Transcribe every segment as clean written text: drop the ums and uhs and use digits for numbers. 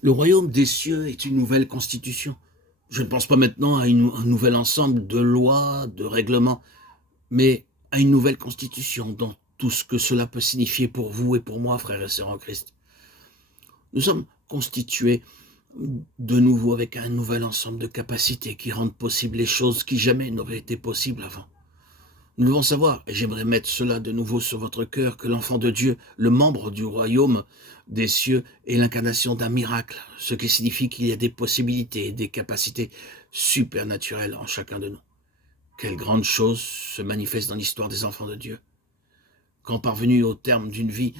Le royaume des cieux est une nouvelle constitution. Je ne pense pas maintenant à un nouvel ensemble de lois, de règlements, mais à une nouvelle constitution dans tout ce que cela peut signifier pour vous et pour moi, frères et sœurs en Christ. Nous sommes constitués de nouveau avec un nouvel ensemble de capacités qui rendent possibles les choses qui jamais n'auraient été possibles avant. Nous devons savoir, et j'aimerais mettre cela de nouveau sur votre cœur, que l'enfant de Dieu, le membre du royaume des cieux, est l'incarnation d'un miracle, ce qui signifie qu'il y a des possibilités et des capacités supernaturelles en chacun de nous. Quelle grande chose se manifeste dans l'histoire des enfants de Dieu. Quand parvenus au terme d'une vie,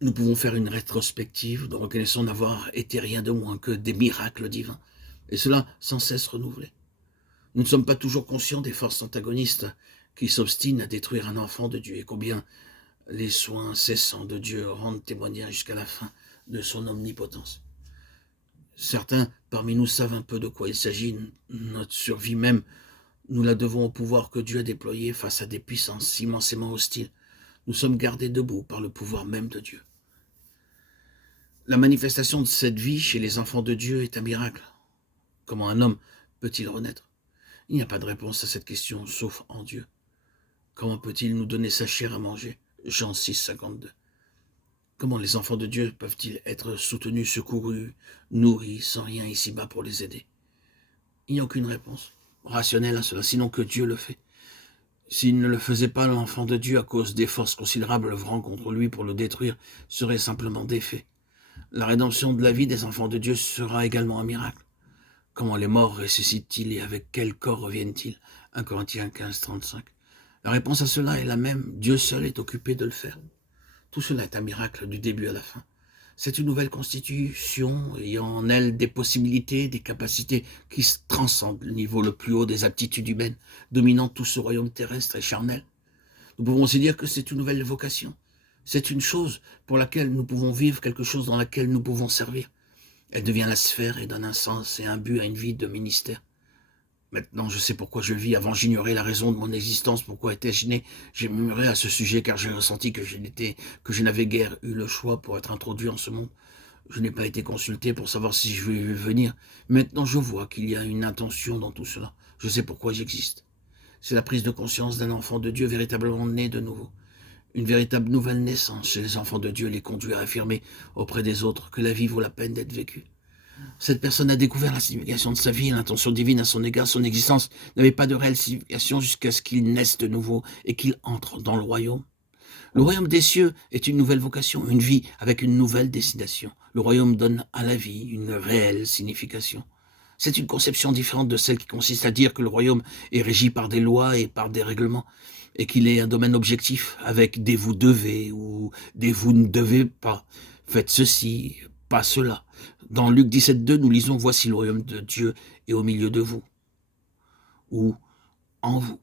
nous pouvons faire une rétrospective, nous reconnaissons n'avoir été rien de moins que des miracles divins, et cela sans cesse renouvelé. Nous ne sommes pas toujours conscients des forces antagonistes qui s'obstinent à détruire un enfant de Dieu, et combien les soins incessants de Dieu rendent témoignage jusqu'à la fin de son omnipotence. Certains parmi nous savent un peu de quoi il s'agit. Notre survie même, nous la devons au pouvoir que Dieu a déployé face à des puissances immensément hostiles. Nous sommes gardés debout par le pouvoir même de Dieu. La manifestation de cette vie chez les enfants de Dieu est un miracle. Comment un homme peut-il renaître? Il n'y a pas de réponse à cette question, sauf en Dieu. Comment peut-il nous donner sa chair à manger? Jean 6, 52. Comment les enfants de Dieu peuvent-ils être soutenus, secourus, nourris, sans rien ici-bas pour les aider? Il n'y a aucune réponse rationnelle à cela, sinon que Dieu le fait. S'il ne le faisait pas, l'enfant de Dieu, à cause des forces considérables œuvrant contre lui pour le détruire, serait simplement défait. La rédemption de la vie des enfants de Dieu sera également un miracle. Comment les morts ressuscitent-ils et avec quel corps reviennent-ils? 1 Corinthiens 15, 35. La réponse à cela est la même. Dieu seul est occupé de le faire. Tout cela est un miracle du début à la fin. C'est une nouvelle constitution ayant en elle des possibilités, des capacités qui transcendent le niveau le plus haut des aptitudes humaines, dominant tout ce royaume terrestre et charnel. Nous pouvons aussi dire que c'est une nouvelle vocation. C'est une chose pour laquelle nous pouvons vivre, quelque chose dans laquelle nous pouvons servir. Elle devient la sphère et donne un sens et un but à une vie de ministère. Maintenant, je sais pourquoi je vis. Avant, j'ignorais la raison de mon existence. Pourquoi étais-je né? J'ai murmuré à ce sujet car j'ai ressenti que je n'avais guère eu le choix pour être introduit en ce monde. Je n'ai pas été consulté pour savoir si je vais venir. Maintenant, je vois qu'il y a une intention dans tout cela. Je sais pourquoi j'existe. C'est la prise de conscience d'un enfant de Dieu véritablement né de nouveau. Une véritable nouvelle naissance chez les enfants de Dieu les conduit à affirmer auprès des autres que la vie vaut la peine d'être vécue. Cette personne a découvert la signification de sa vie, l'intention divine à son égard. Son existence n'avait pas de réelle signification jusqu'à ce qu'il naisse de nouveau et qu'il entre dans le royaume. Le royaume des cieux est une nouvelle vocation, une vie avec une nouvelle destination. Le royaume donne à la vie une réelle signification. C'est une conception différente de celle qui consiste à dire que le royaume est régi par des lois et par des règlements, et qu'il est un domaine objectif avec des vous devez ou des vous ne devez pas. Faites ceci, pas cela. Dans Luc 17, 2, nous lisons « Voici le royaume de Dieu est au milieu de vous » ou « en vous ».